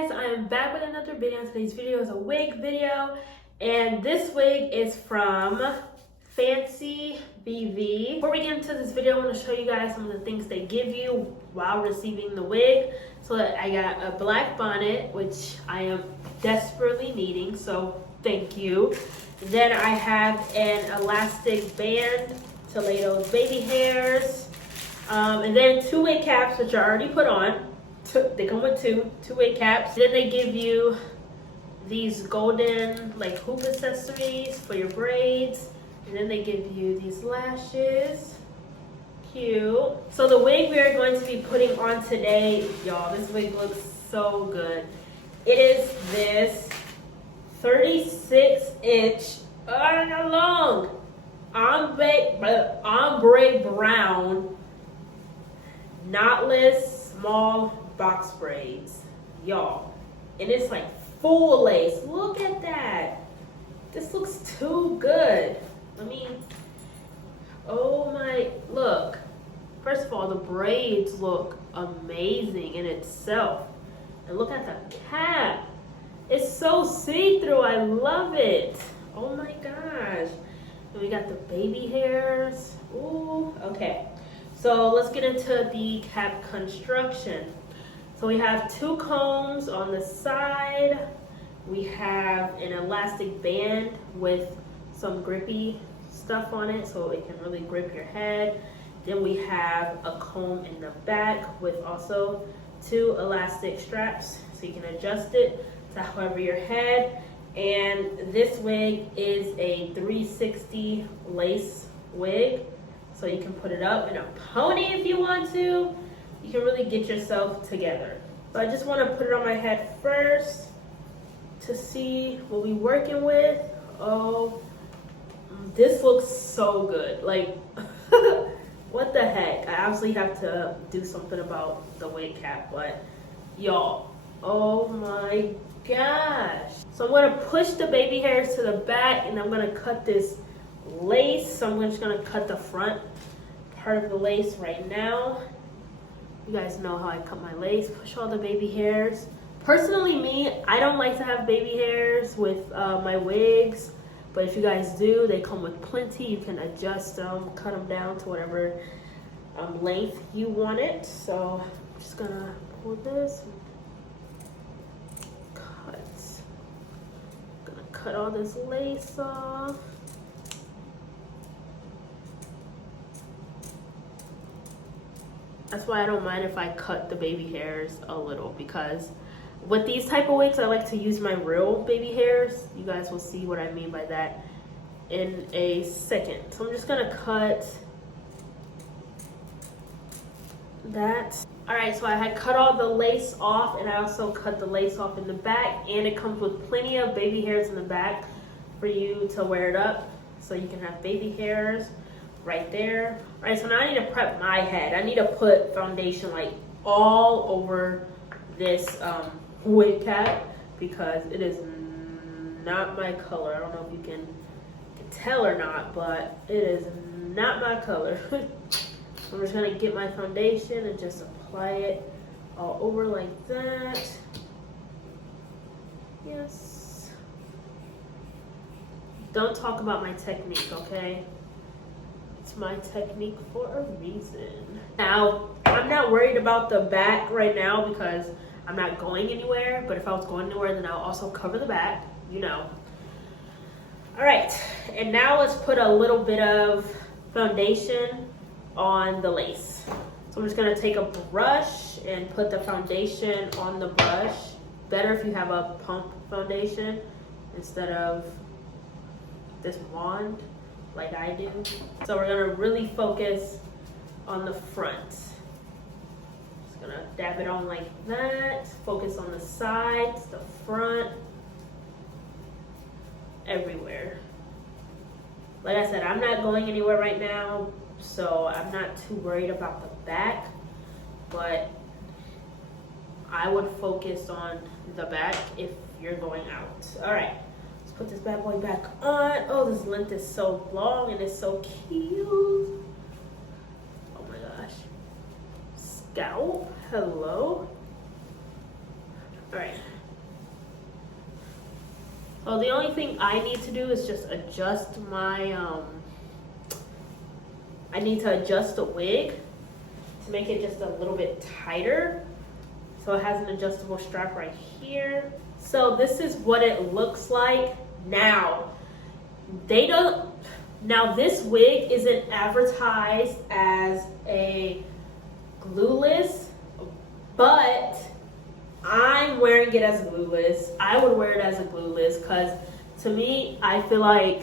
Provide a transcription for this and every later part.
guys, I am back with another video. Today's video is a wig video, and this wig is from FANCIVIVI. Before we get into this video, I want to show you guys some of the things they give you while receiving the wig. So I got a black bonnet, which I am desperately needing, so thank you. Then I have an elastic band to lay those baby hairs, and then two wig caps, which are already put on. They come with two wig caps. Then they give you these golden like hoop accessories for your braids, and then they give you these lashes. Cute. So the wig we are going to be putting on today, y'all, this wig looks so good. It is this 36-inch long ombre brown knotless small box braids, y'all, and it's like full lace. Look at that. This looks too good. Oh my, look. First of all, the braids look amazing in itself, and look at the cap. It's so see-through. I love it. Oh my gosh. And we got the baby hairs. Ooh, okay. So let's get into the cap construction. So we have two combs on the side. We have an elastic band with some grippy stuff on it so it can really grip your head. Then we have a comb in the back with also two elastic straps so you can adjust it to however your head. And this wig is a 360 lace wig, so you can put it up in a pony if you want to. You can really get yourself together. So I just want to put it on my head first to see what we're working with. Oh, this looks so good. Like, what the heck? I obviously have to do something about the wig cap, but y'all, oh my gosh. So I'm going to push the baby hairs to the back, and I'm going to cut this lace. So I'm just going to cut the front part of the lace right now. You guys know how I cut my lace. Push all the baby hairs. Personally, me, I don't like to have baby hairs with my wigs, but if you guys do, they come with plenty. You can adjust them, cut them down to whatever length you want it. So I'm just gonna pull this and cut. Gonna cut all this lace off. That's why I don't mind if I cut the baby hairs a little, because with these type of wigs, I like to use my real baby hairs. You guys will see what I mean by that in a second. So I'm just gonna cut that. All right, so I had cut all the lace off, and I also cut the lace off in the back, and it comes with plenty of baby hairs in the back for you to wear it up, so you can have baby hairs right there. All right, so now I need to prep my head. I need to put foundation like all over this wig cap because it is not my color. I don't know if you can tell or not, but it is not my color. I'm just gonna get my foundation and just apply it all over like that. Yes. Don't talk about my technique, okay? It's my technique for a reason. Now, I'm not worried about the back right now because I'm not going anywhere, but if I was going anywhere, then I'll also cover the back, you know. All right, and now let's put a little bit of foundation on the lace. So I'm just gonna take a brush and put the foundation on the brush. Better if you have a pump foundation instead of this wand like I do. So we're gonna really focus on the front. Just gonna dab it on like that. Focus on the sides, the front, everywhere. Like I said, I'm not going anywhere right now, so I'm not too worried about the back, but I would focus on the back if you're going out. All right. Put this bad boy back on. Oh, this length is so long and it's so cute. Oh my gosh. Scalp, hello. Alright. So the only thing I need to do is just adjust my, I need to adjust the wig to make it just a little bit tighter. So it has an adjustable strap right here. So this is what it looks like now. Now this wig isn't advertised as a glueless, but I'm wearing it as glueless. I would wear it as a glueless because to me, I feel like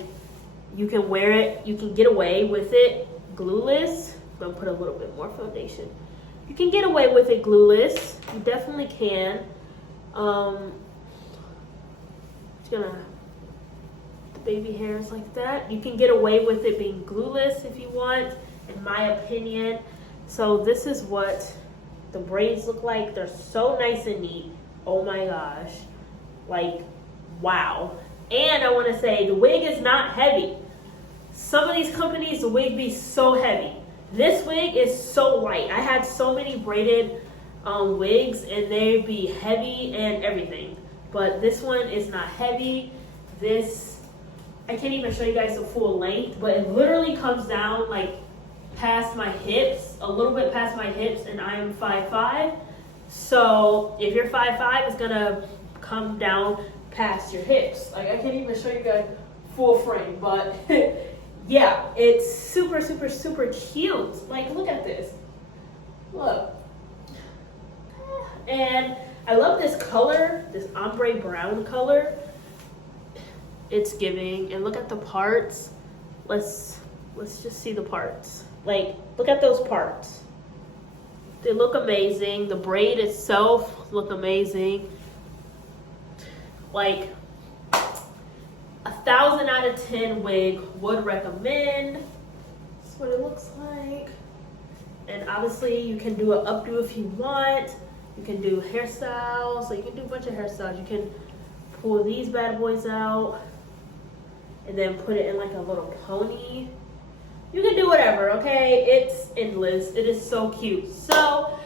you can wear it, you can get away with it glueless. I'm gonna put a little bit more foundation. You can get away with it glueless. You definitely can. Just gonna the baby hairs like that. You can get away with it being glueless if you want, in my opinion. So this is what the braids look like. They're so nice and neat. Oh my gosh. Like, wow. And I want to say the wig is not heavy. Some of these companies, the wig be so heavy. This wig is so light. I had so many braided wigs and they be heavy and everything. But this one is not heavy. This, I can't even show you guys the full length, but it literally comes down like past my hips, a little bit past my hips, and I am 5'5". So if you're 5'5", it's gonna come down past your hips. Like I can't even show you guys full frame, but yeah, it's super, super, super cute. Like look at this, look. And I love this color, this ombre brown color. It's giving, and look at the parts. Let's just see the parts. Like, look at those parts. They look amazing. The braid itself look amazing. Like, 1,000 out of 10 wig, would recommend. This is what it looks like. And obviously you can do an updo if you want. You can do hairstyles, so you can do a bunch of hairstyles. You can pull these bad boys out and then put it in like a little pony. You can do whatever, okay? It's endless. It is so cute. So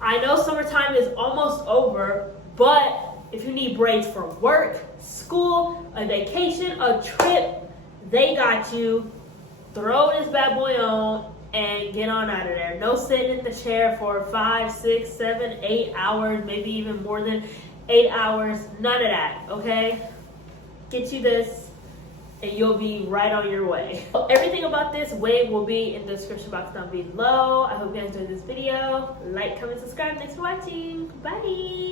I know summertime is almost over, but if you need braids for work, school, a vacation, a trip, they got you. Throw this bad boy on and get on out of there. No sitting in the chair for 5, 6, 7, 8 hours, maybe even more than 8 hours. None of that, okay? Get you this and you'll be right on your way. Everything about this wig will be in the description box down below. I hope you guys enjoyed this video. Like, comment, subscribe. Thanks for watching. Bye.